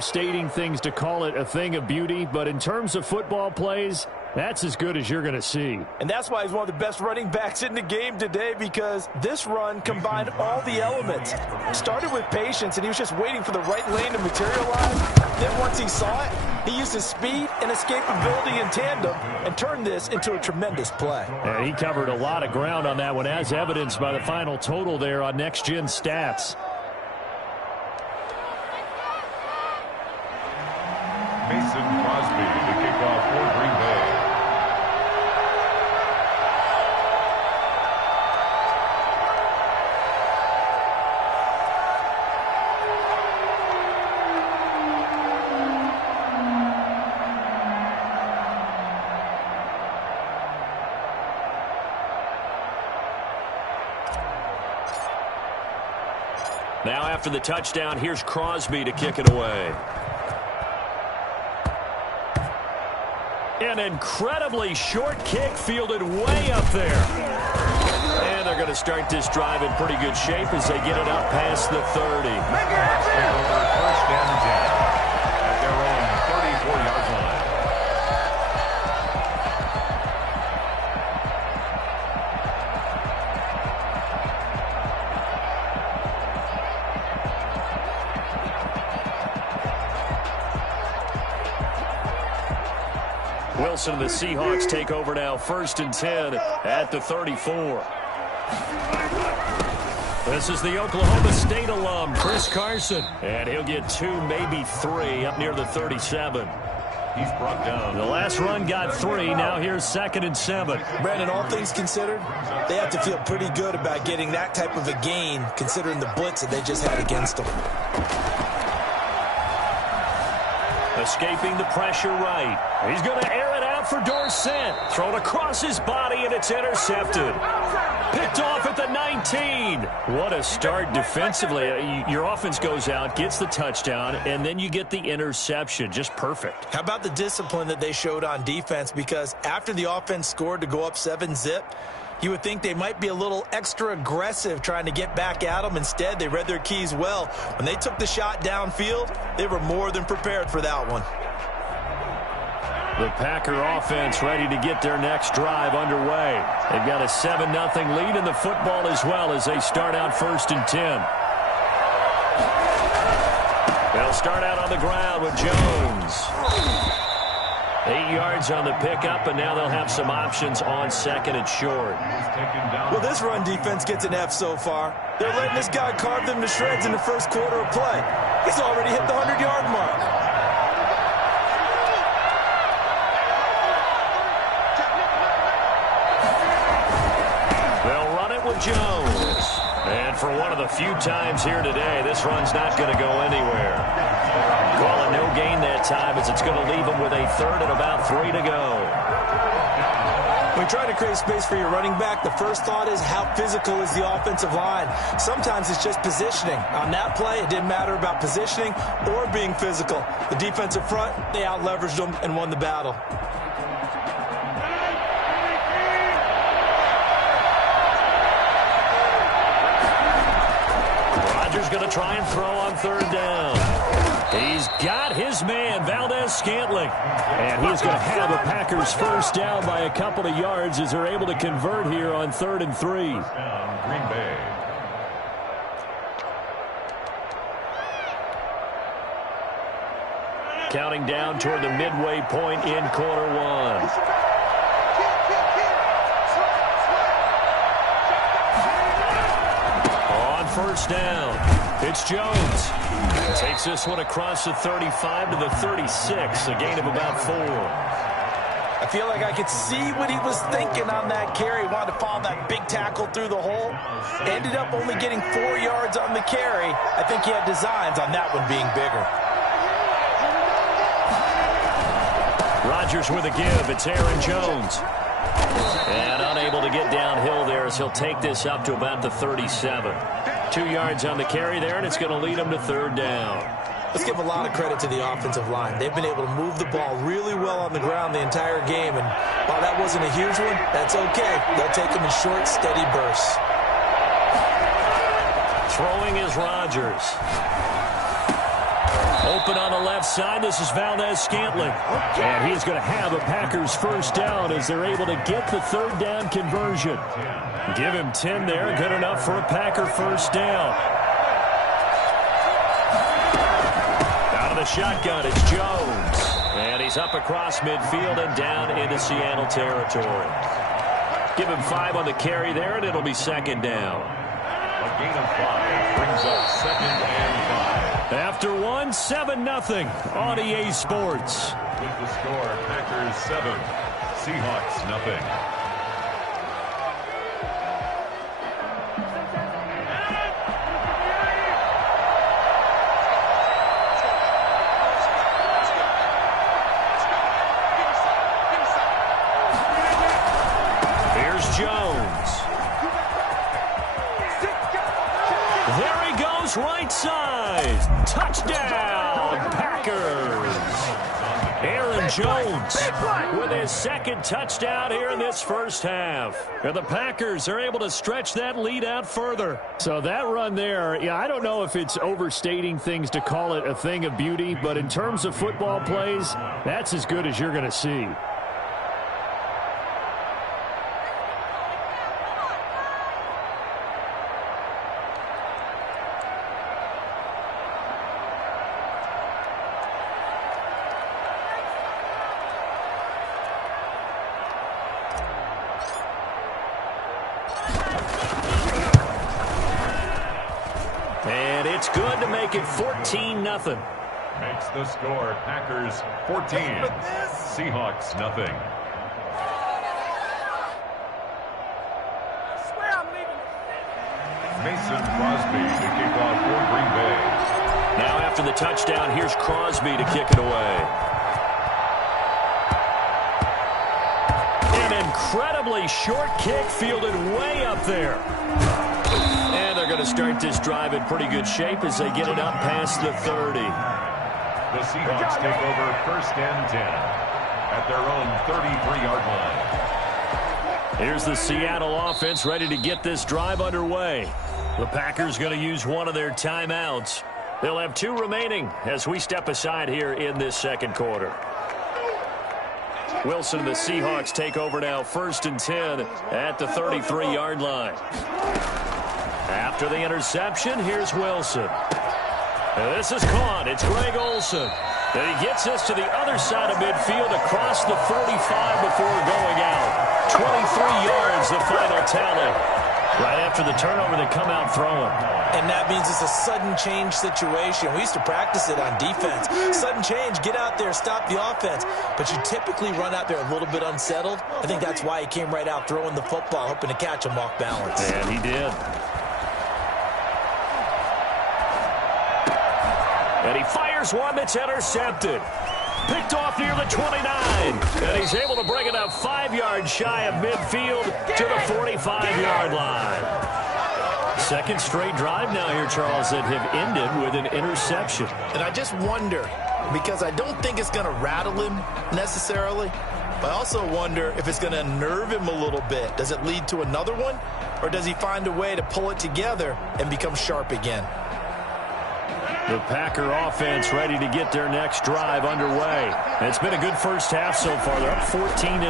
Stating things to call it a thing of beauty, but in terms of football plays, that's as good as you're going to see. And that's why he's one of the best running backs in the game today, because this run combined all the elements. Started with patience, and he was just waiting for the right lane to materialize. Then once he saw it, he used his speed and escapability in tandem and turned this into a tremendous play. And he covered a lot of ground on that one, as evidenced by the final total there on Next Gen Stats. Mason Crosby to kick off for Green Bay. Now after the touchdown, here's Crosby to kick it away. An incredibly short kick fielded way up there. And they're going to start this drive in pretty good shape as they get it up past the 30. First and 10 at their own 34-yard line. Wilson and the Seahawks take over now, 1st and 10 at the 34. This is the Oklahoma State alum, Chris Carson. And he'll get 2, maybe 3 up near the 37. He's brought down. The last run got 3. Now here's 2nd and 7. Brandon, all things considered, they have to feel pretty good about getting that type of a gain, considering the blitz that they just had against them. Escaping the pressure right. He's going to air it out for Dorsett. Thrown across his body, and it's intercepted. Picked off at the 19. What a start defensively. Your offense goes out, gets the touchdown, and then you get the interception. Just perfect. How about the discipline that they showed on defense? Because after the offense scored to go up 7-zip, you would think they might be a little extra aggressive trying to get back at them. Instead, they read their keys well. When they took the shot downfield, they were more than prepared for that one. The Packer offense ready to get their next drive underway. They've got a 7-0 lead in the football as well as they start out 1st and 10. They'll start out on the ground with Jones. 8 yards on the pickup, and now they'll have some options on 2nd and short. Well, this run defense gets an F so far. They're letting this guy carve them to shreds in the first quarter of play. He's already hit the 100-yard mark. They'll run it with Jones. And for one of the few times here today, this run's not going to go anywhere. Call it no gain that time, as it's going to leave them with a 3rd and about 3 to go. When trying to create space for your running back, the first thought is how physical is the offensive line. Sometimes it's just positioning. On that play, it didn't matter about positioning or being physical. The defensive front, they out-leveraged them and won the battle. Rodgers going to try and throw on 3rd down. He's got his man, Valdez-Scantling. And he's going to have a Packers first down by a couple of yards as they're able to convert here on 3rd and 3. Green Bay. Counting down toward the midway point in quarter 1. On 1st down, it's Jones. Takes this one across the 35 to the 36, a gain of about 4. I feel like I could see what he was thinking on that carry. Wanted to follow that big tackle through the hole. Ended up only getting 4 yards on the carry. I think he had designs on that one being bigger. Rodgers with a give. It's Aaron Jones. And unable to get downhill there as he'll take this up to about the 37. 2 yards on the carry there, and it's going to lead him to 3rd down. Let's give a lot of credit to the offensive line. They've been able to move the ball really well on the ground the entire game, and while that wasn't a huge one, that's okay. They'll take them in short, steady bursts. Throwing is Rodgers. Open on the left side. This is Valdez-Scantling. And he's going to have a Packers first down as they're able to get the third down conversion. Give him 10 there. Good enough for a Packer first down. Out of the shotgun, it's Jones. And he's up across midfield and down into Seattle territory. Give him 5 on the carry there, and it'll be second down. A gain of 5 brings up 2nd and 5. After 1, 7-0 on EA Sports. With the score, Packers 7, Seahawks nothing. Here's Jones. There he goes, right side. Touchdown, Packers. Aaron Jones with his second touchdown here in this first half. And the Packers are able to stretch that lead out further. So that run there, yeah, I don't know if it's overstating things to call it a thing of beauty, but in terms of football plays, that's as good as you're going to see. And it's good to make it 14-0. Makes the score, Packers 14, Seahawks nothing. Mason Crosby to kick off for Green Bay. Now after the touchdown, here's Crosby to kick it away. An incredibly short kick fielded way up there. And they're going to start this drive in pretty good shape as they get it up past the 30. The Seahawks take over 1st and 10 at their own 33-yard line. Here's the Seattle offense ready to get this drive underway. The Packers going to use one of their timeouts. They'll have 2 remaining as we step aside here in this second quarter. Wilson and the Seahawks take over now 1st and 10 at the 33-yard line. After the interception, here's Wilson. And this is caught. It's Greg Olsen. And he gets us to the other side of midfield across the 45 before going out. 23 yards, the final tally. Right after the turnover, they come out throwing. And that means it's a sudden change situation. We used to practice it on defense. Sudden change, get out there, stop the offense. But you typically run out there a little bit unsettled. I think that's why he came right out throwing the football, hoping to catch him off balance. And he did. And he fires one that's intercepted. Picked off near the 29. And he's able to bring it up 5 yards shy of midfield to the 45-yard line. Second straight drive now here, Charles, that have ended with an interception. And I just wonder, because I don't think it's going to rattle him necessarily, but I also wonder if it's going to unnerve him a little bit. Does it lead to another one? Or does he find a way to pull it together and become sharp again? The Packer offense ready to get their next drive underway. And it's been a good first half so far. They're up 14-0.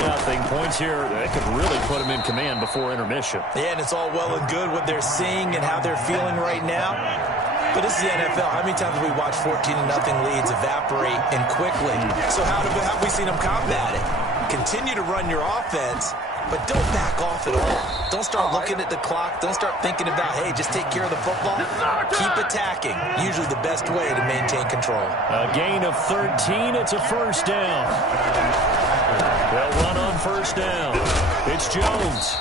Points here that could really put them in command before intermission. Yeah, and it's all well and good what they're seeing and how they're feeling right now. But this is the NFL. How many times have we watched 14-0 leads evaporate and quickly? So how have we seen them combat it? Continue to run your offense, but don't back off at all. Don't start looking at the clock. Don't start thinking about, hey, just take care of the football. Keep attacking. Usually the best way to maintain control. A gain of 13. It's a first down. They'll run on first down. It's Jones.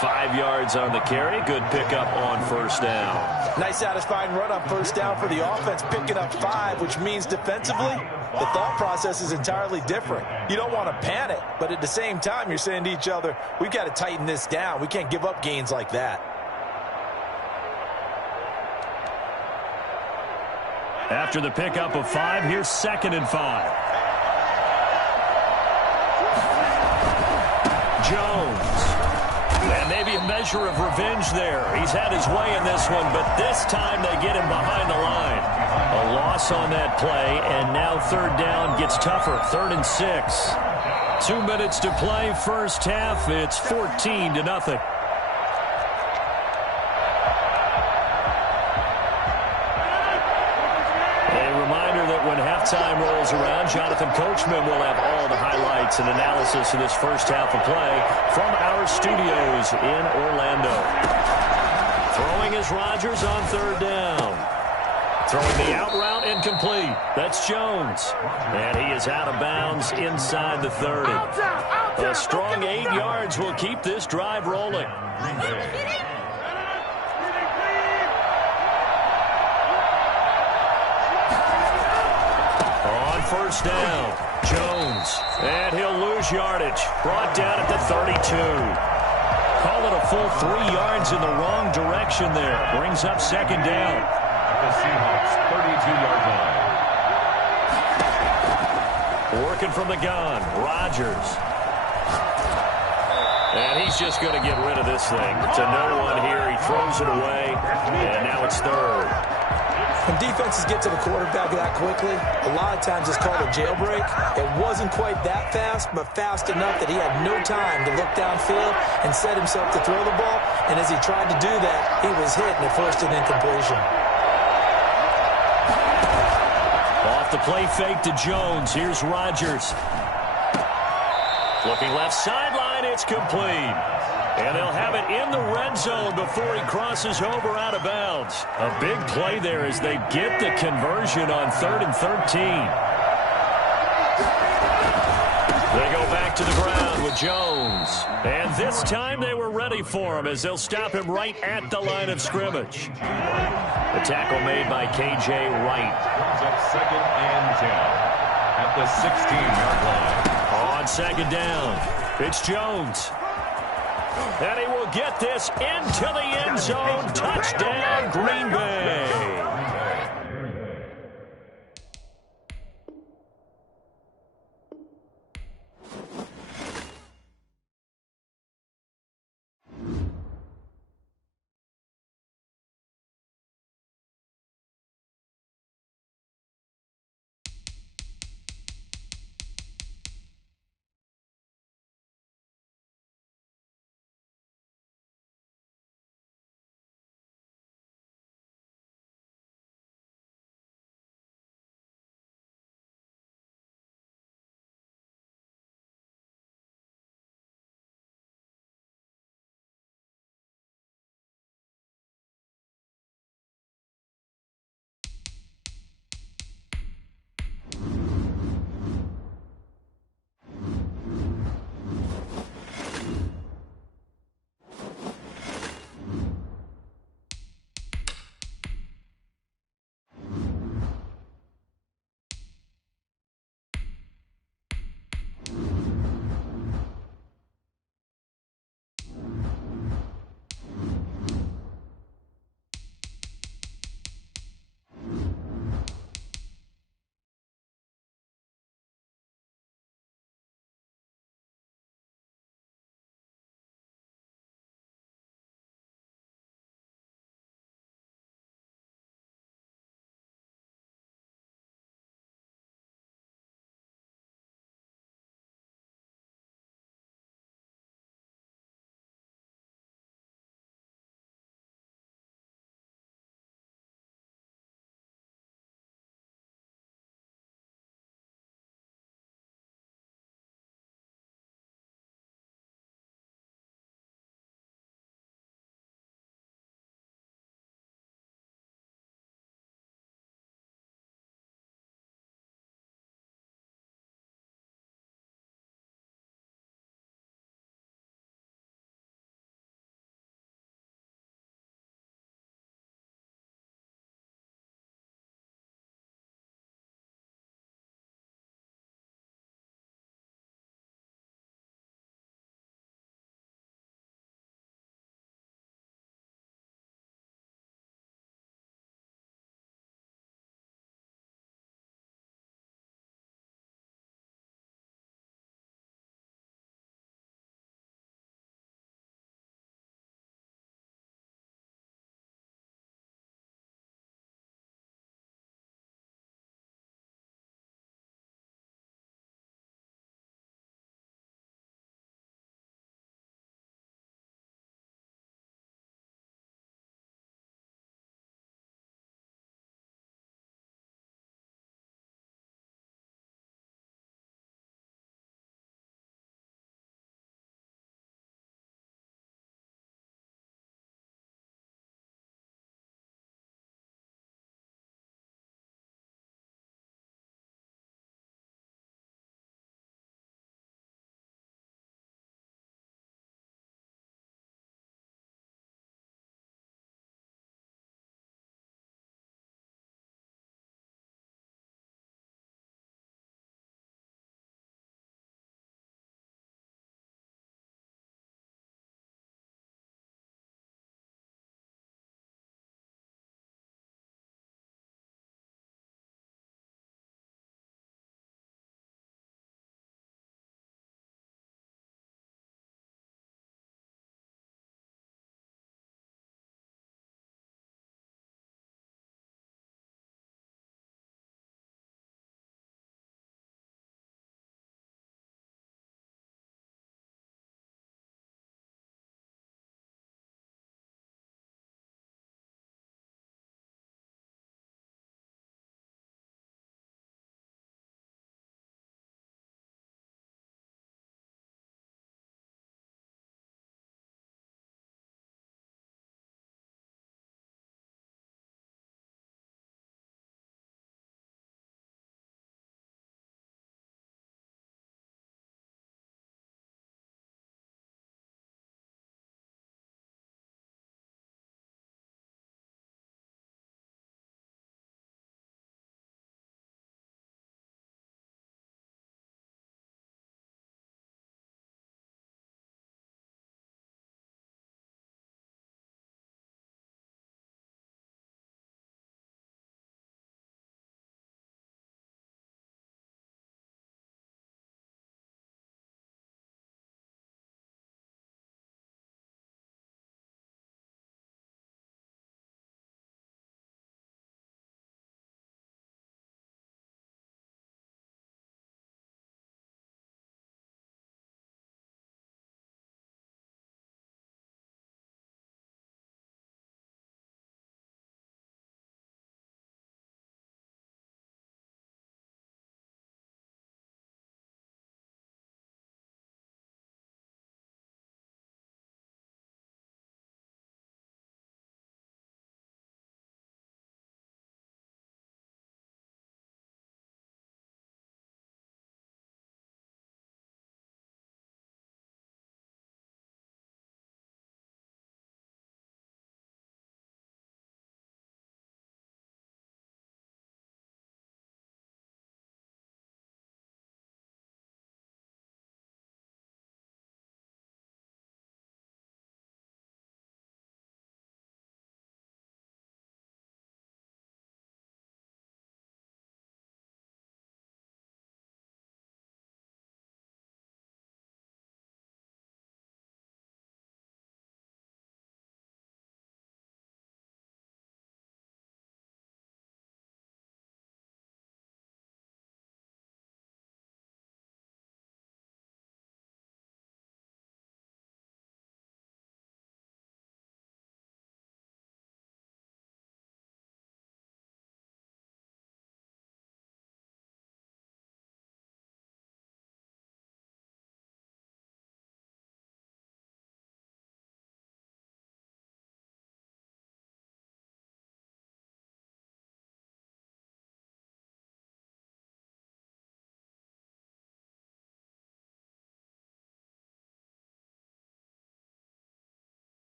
5 yards on the carry. Good pickup on first down. Nice satisfying run on first down for the offense, picking up 5, which means defensively, the thought process is entirely different. You don't want to panic, but at the same time, you're saying to each other, we've got to tighten this down. We can't give up gains like that. After the pickup of 5, here's 2nd and 5. Jones. And maybe a measure of revenge there. He's had his way in this one, but this time they get him behind the line. A loss on that play, and now third down gets tougher. 3rd and 6. 2 minutes to play, first half. It's 14-0. When halftime rolls around, Jonathan Coachman will have all the highlights and analysis of this first half of play from our studios in Orlando. Throwing is Rodgers on 3rd down. Throwing the out route incomplete. That's Jones. And he is out of bounds inside the 30. A strong 8 yards will keep this drive rolling. First down, Jones, and he'll lose yardage. Brought down at the 32. Call it a full 3 yards in the wrong direction there. Brings up 2nd down. At the Seahawks 32-yard line. Working from the gun, Rodgers. And he's just going to get rid of this thing. To no one here, he throws it away, and now it's 3rd. When defenses get to the quarterback that quickly, a lot of times it's called a jailbreak. It wasn't quite that fast, but fast enough that he had no time to look downfield and set himself to throw the ball. And as he tried to do that, he was hit, and it forced an incompletion. Off the play fake to Jones. Here's Rodgers. Looking left sideline, it's complete. And they'll have it in the red zone before he crosses over out of bounds. A big play there as they get the conversion on 3rd and 13. They go back to the ground with Jones. And this time they were ready for him as they'll stop him right at the line of scrimmage. The tackle made by K.J. Wright. Brings up 2nd and 10 at the 16-yard line. On 2nd down, it's Jones. And he will get this into the end zone. Touchdown, Green Bay.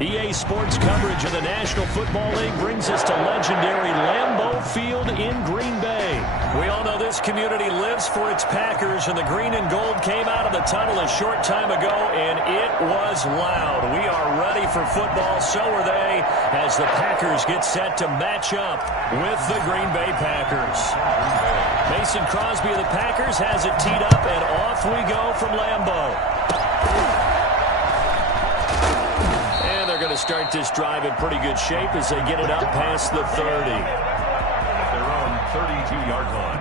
EA Sports coverage of the National Football League brings us to legendary Lambeau Field in Green Bay. We all know this community lives for its Packers, and the green and gold came out of the tunnel a short time ago, and it was loud. We are ready for football, so are they, as the Packers get set to match up with the Green Bay Packers. Mason Crosby of the Packers has it teed up, and off we go from Lambeau. Going to start this drive in pretty good shape as they get it up past the 30. At their own 32-yard line.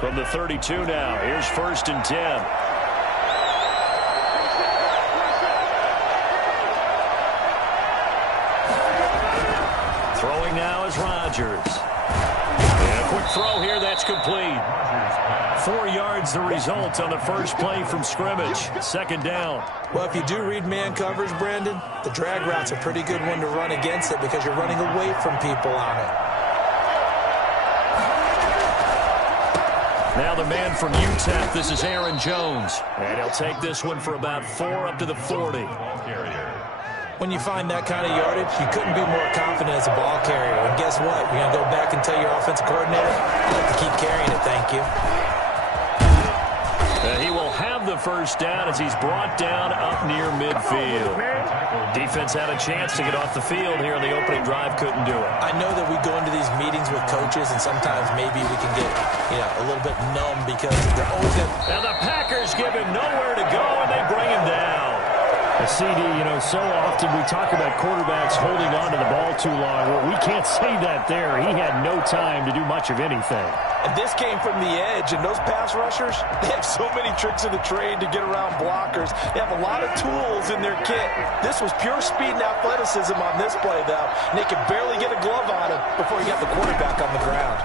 From the 32 now, here's 1st and 10. Throwing now is Rodgers. And a quick throw here, that's complete. 4 yards the result on the first play from scrimmage. 2nd down. Well, if you do read man coverage, Brandon, the drag route's a pretty good one to run against it because you're running away from people on it. Now the man from UTEP, this is Aaron Jones. And he'll take this one for about 4 up to the 40. When you find that kind of yardage, you couldn't be more confident as a ball carrier. And guess what? You're going to go back and tell your offensive coordinator, I'd like to keep carrying it, thank you. He will have the first down as he's brought down up near midfield. Defense had a chance to get off the field here in the opening drive, couldn't do it. I know that we go into these meetings with coaches, and sometimes maybe we can get, a little bit numb because they're always going to... And the Packers give him nowhere to go, and they bring him down. CD, so often we talk about quarterbacks holding on to the ball too long. Well, we can't say that there. He had no time to do much of anything. And this came from the edge, and those pass rushers, they have so many tricks of the trade to get around blockers. They have a lot of tools in their kit. This was pure speed and athleticism on this play, though. And they could barely get a glove on him before he got the quarterback on the ground.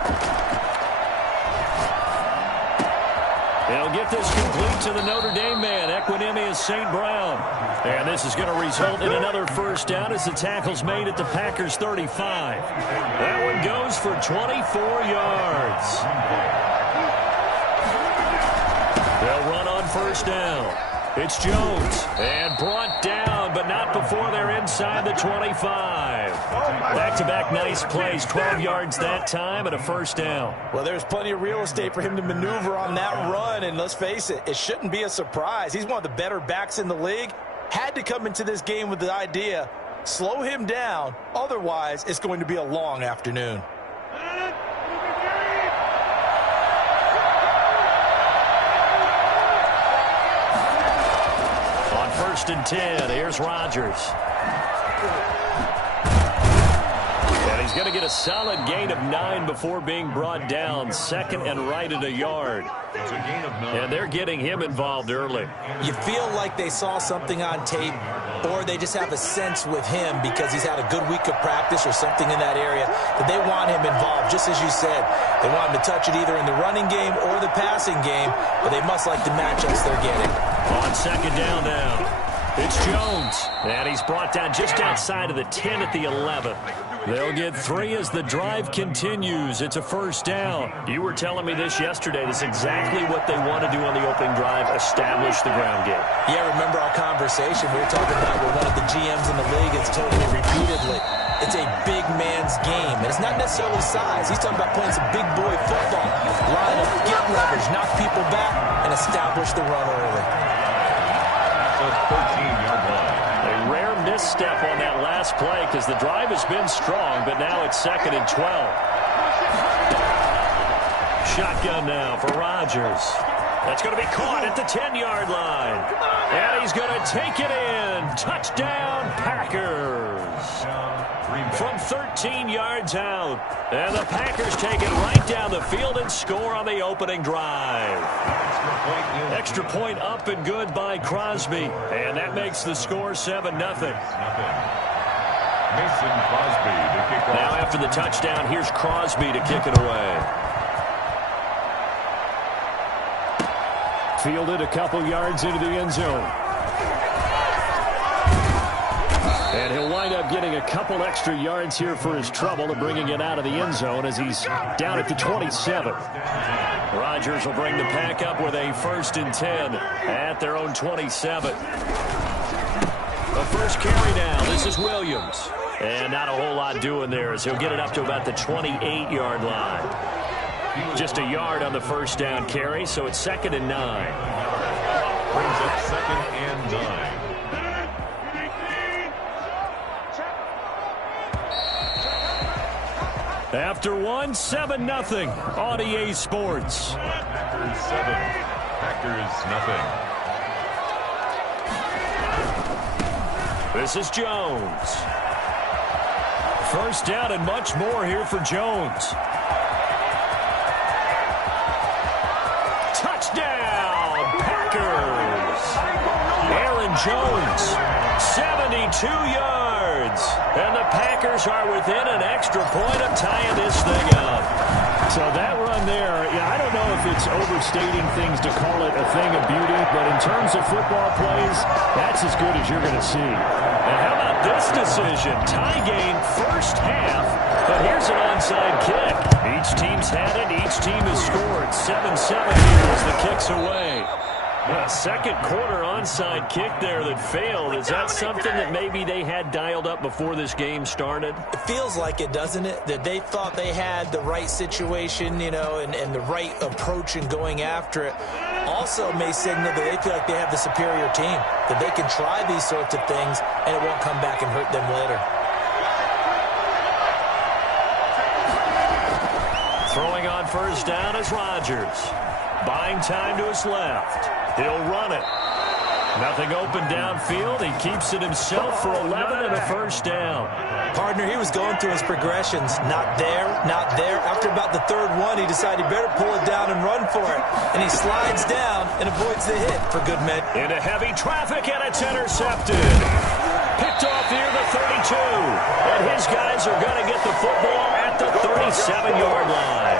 They'll get this complete to the Notre Dame man, Equanimeous St. Brown. And this is going to result in another first down as the tackle's made at the Packers' 35. That one goes for 24 yards. They'll run on first down. It's Jones, and brought down, but not before they're inside the 25. Back-to-back nice plays, 12 yards that time, and a first down. Well, there's plenty of real estate for him to maneuver on that run, and let's face it, it shouldn't be a surprise. He's one of the better backs in the league. Had to come into this game with the idea, slow him down, otherwise it's going to be a long afternoon. On 1st and 10, here's Rodgers. And he's going to get a solid gain of 9 before being brought down. 2nd and right at a yard. It's a gain of 9. And they're getting him involved early. You feel like they saw something on tape, or they just have a sense with him because he's had a good week of practice or something in that area that they want him involved. Just as you said, they want him to touch it either in the running game or the passing game, but they must like the matchups they're getting. On 2nd down now, it's Jones. And he's brought down just outside of the 10 at the 11. They'll get 3 as the drive continues. It's a first down. You were telling me this yesterday. This is exactly what they want to do on the opening drive, establish the ground game. Yeah, remember our conversation. We were talking about where one of the GMs in the league has told me repeatedly, it's a big man's game. And it's not necessarily size. He's talking about playing some big boy football. Line up, get leverage, knock people back, and establish the run early. So 13-yard line. A rare misstep on that last play because the drive has been strong, but now it's 2nd and 12. Shotgun now for Rodgers. That's going to be caught at the 10-yard line. And he's going to take it in. Touchdown, Packers. From 13 yards out. And the Packers take it right down the field and score on the opening drive. Extra point up and good by Crosby. And that makes the score 7-0. Mason Crosby to kick off. Now after the touchdown, here's Crosby to kick it away. Fielded a couple yards into the end zone. And he'll wind up getting a couple extra yards here for his trouble and bringing it out of the end zone as he's down at the 27. Rodgers will bring the pack up with a 1st and 10 at their own 27. The first carry down. This is Williams. And not a whole lot doing there as he'll get it up to about the 28-yard line. Just a yard on the first down carry, so it's 2nd and 9. Brings up 2nd and 9. After 1, 7-0 on EA Sports. Packers 7, Packers nothing. This is Jones. First down and much more here for Jones. Touchdown, Packers. Aaron Jones, 72 yards. And the Packers are within an extra point of tying this thing up. So that run there, I don't know if it's overstating things to call it a thing of beauty, but in terms of football plays, that's as good as you're going to see. And how about this decision? Tie game first half, but here's an onside kick. Each team's had it. Each team has scored. 7-7 here as the kick's away. A second quarter onside kick there that failed. Is that something that maybe they had dialed up before this game started? It feels like it, doesn't it? That they thought they had the right situation, and the right approach in going after it. Also may signal that they feel like they have the superior team, that they can try these sorts of things, and it won't come back and hurt them later. Throwing on first down is Rodgers. Buying time to his left. He'll run it. Nothing open downfield. He keeps it himself for 11 and a first down. Partner, he was going through his progressions. Not there, not there. After about the third one, he decided he better pull it down and run for it. And he slides down and avoids the hit for good med. Into heavy traffic, and it's intercepted. Picked off near the 32. And his guys are going to get the football at the 37-yard line.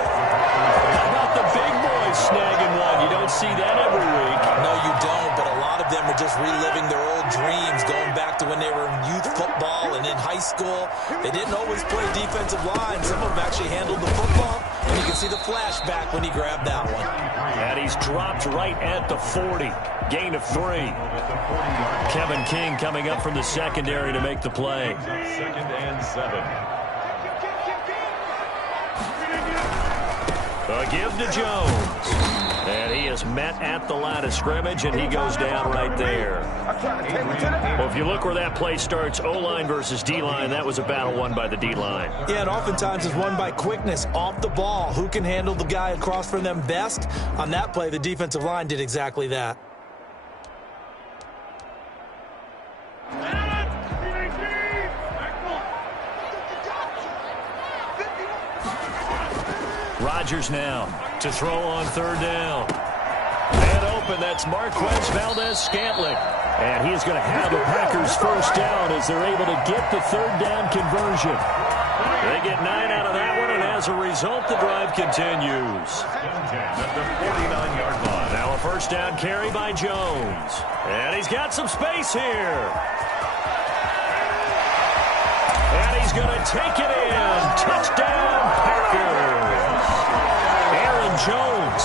How about the big boys snagging one? You don't see that every week. No, you don't, but a lot of them are just reliving their old dreams, going back to when they were in youth football and in high school. They didn't always play defensive line. Some of them actually handled the football, and you can see the flashback when he grabbed that one. And he's dropped right at the 40. Gain of 3. Kevin King coming up from the secondary to make the play. 2nd and 7. A give to Jones. And he is met at the line of scrimmage, and he goes down right there. Well, if you look where that play starts, O-line versus D-line, that was a battle won by the D-line. Yeah, and oftentimes it's won by quickness, off the ball. Who can handle the guy across from them best? On that play, the defensive line did exactly that. Rodgers now to throw on third down. And open, that's Marquez Valdes-Scantling. And he is going to have the Packers first down as they're able to get the third down conversion. They get 9 out of that one, and as a result, the drive continues. At the 49-yard line. Now a first down carry by Jones. And he's got some space here. And he's going to take it in. Touchdown, Packers. Aaron Jones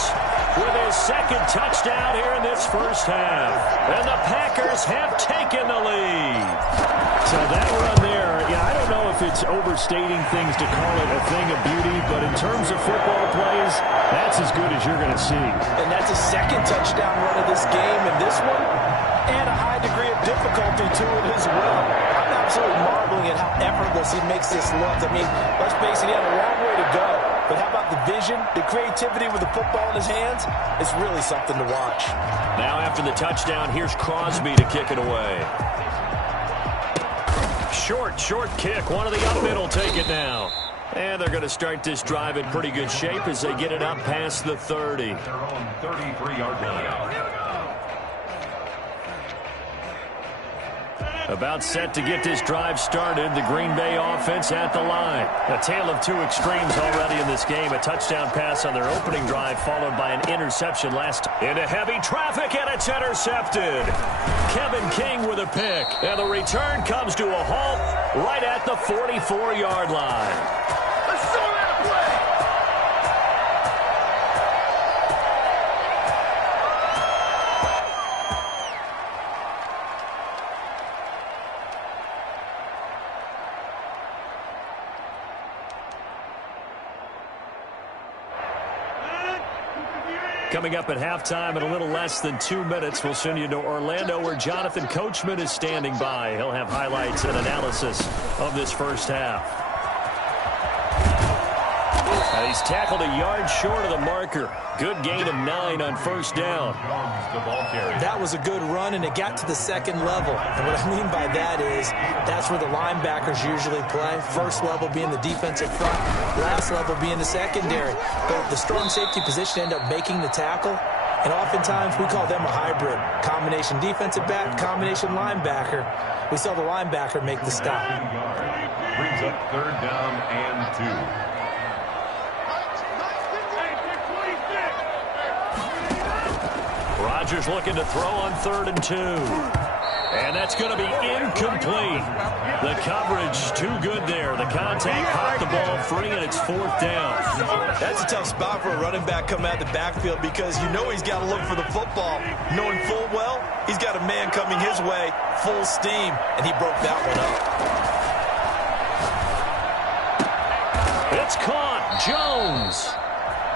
with his second touchdown here in this first half. And the Packers have taken the lead. So that run there, I don't know if it's overstating things to call it a thing of beauty, but in terms of football plays, that's as good as you're going to see. And that's a second touchdown run of this game, and this one, and a high degree of difficulty to it as well. I'm absolutely marveling at how effortless he makes this look. I mean, let's face it, he had a long way to go. But how about the vision, the creativity with the football in his hands? It's really something to watch. Now after the touchdown, here's Crosby to kick it away. Short kick. One of the up middle take it now. And they're going to start this drive in pretty good shape as they get it up past the 30. Their own 33-yard line. About set to get this drive started. The Green Bay offense at the line. A tale of two extremes already in this game. A touchdown pass on their opening drive followed by an interception last. Into heavy traffic, and it's intercepted. Kevin King with a pick. And the return comes to a halt right at the 44-yard line. Coming up at halftime in a little less than 2 minutes, we'll send you to Orlando where Jonathan Coachman is standing by. He'll have highlights and analysis of this first half. He's tackled a yard short of the marker. Good gain of 9 on first down. That was a good run, and it got to the second level. And what I mean by that is that's where the linebackers usually play. First level being the defensive front, last level being the secondary. But the strong safety position ended up making the tackle, and oftentimes we call them a hybrid. Combination defensive back, combination linebacker. We saw the linebacker make the stop. Brings up third down and 2. Rodgers looking to throw on 3rd and 2. And that's going to be incomplete. The coverage too good there. The contact popped the ball free, and it's 4th down. That's a tough spot for a running back coming out of the backfield because you know he's got to look for the football. Knowing full well, he's got a man coming his way, full steam, and he broke that one up. It's caught. Jones.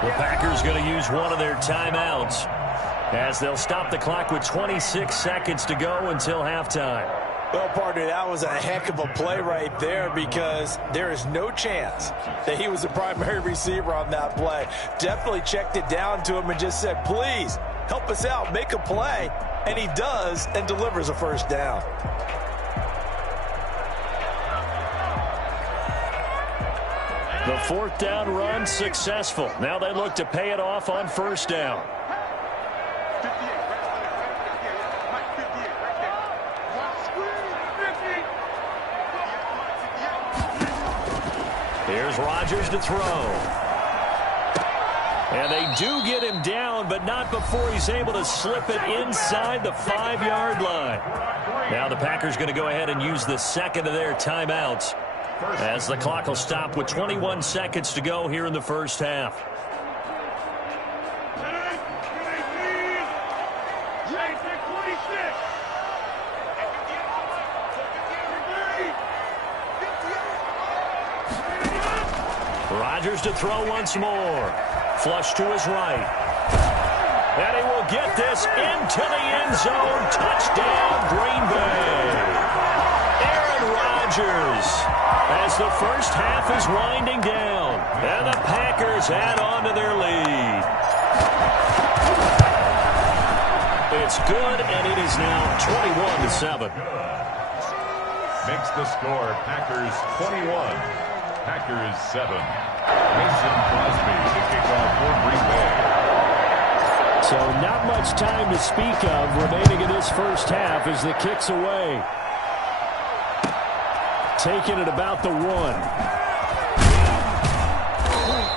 The Packers going to use one of their timeouts as they'll stop the clock with 26 seconds to go until halftime. Well, partner, that was a heck of a play right there because there is no chance that he was the primary receiver on that play. Definitely checked it down to him and just said, please, help us out, make a play. And he does and delivers a first down. The 4th down run successful. Now they look to pay it off on first down. Here's Rodgers to throw. And they do get him down, but not before he's able to slip it inside the 5-yard line. Now the Packers going to go ahead and use the second of their timeouts as the clock will stop with 21 seconds to go here in the first half. Rodgers to throw once more. Flush to his right. And he will get this into the end zone. Touchdown, Green Bay. Aaron Rodgers as the first half is winding down. And the Packers add on to their lead. It's good, and it is now 21-7. Makes the score Packers 21, Packers 7. Mason Crosby to kick off for Green Bay. So not much time to speak of remaining in this first half as the kick's away. Taking it about the 1.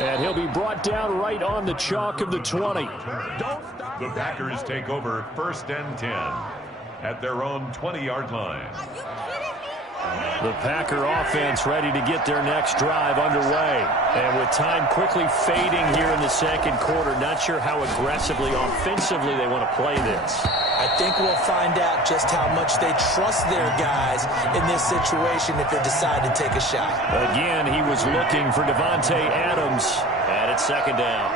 And he'll be brought down right on the chalk of the 20. The Packers take over 1st and 10 at their own 20-yard line. The Packer offense ready to get their next drive underway. And with time quickly fading here in the second quarter, not sure how aggressively, offensively they want to play this. I think we'll find out just how much they trust their guys in this situation if they decide to take a shot. Again, he was looking for Devontae Adams. And it's 2nd down.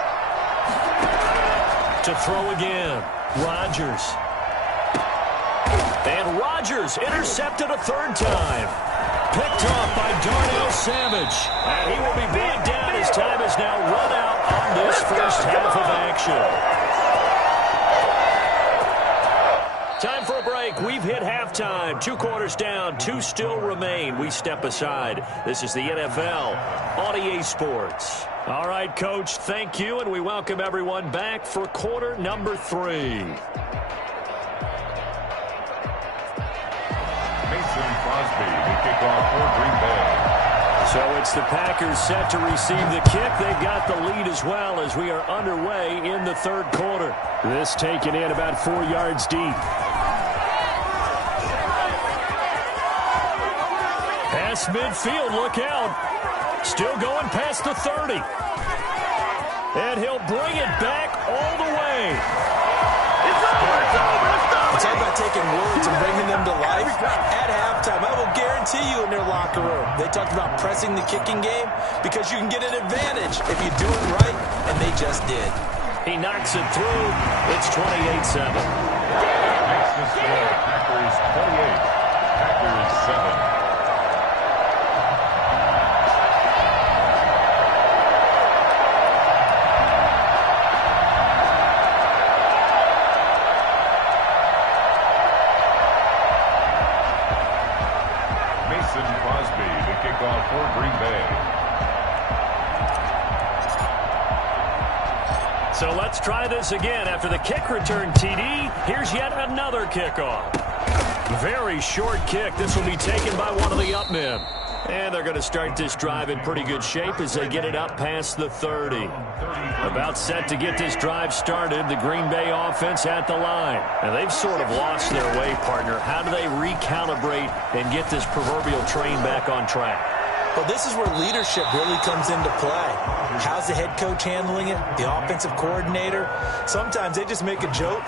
To throw again, Rodgers. And Rodgers intercepted a 3rd time. Picked off by Darnell Savage. And he will be brought down as time is now run out on this first half of action. Time for a break. We've hit halftime. 2 quarters down, 2 still remain. We step aside. This is the NFL on EA Sports. All right, Coach, thank you, and we welcome everyone back for quarter number 3. Mason Crosby to kick off for Green Bay. So it's the Packers set to receive the kick. They've got the lead as well as we are underway in the 3rd quarter. This taken in about 4 yards deep. Past midfield, look out. Still going past the 30. And he'll bring it back all the way. It's over, it's over, it's over. It's all about taking words and bringing them to life. At halftime, I will guarantee you in their locker room, they talked about pressing the kicking game because you can get an advantage if you do it right, and they just did. He knocks it through. It's 28-7. Makes the score Packers 28, Packers 7. Crosby to kick off for Green Bay. So let's try this again. After the kick return TD, here's yet another kickoff. Very short kick. This will be taken by one of the up men. And they're going to start this drive in pretty good shape as they get it up past the 30. About set to get this drive started, the Green Bay offense at the line. Now, they've sort of lost their way, partner. How do they recalibrate and get this proverbial train back on track? Well, this is where leadership really comes into play. How's the head coach handling it? The offensive coordinator? Sometimes they just make a joke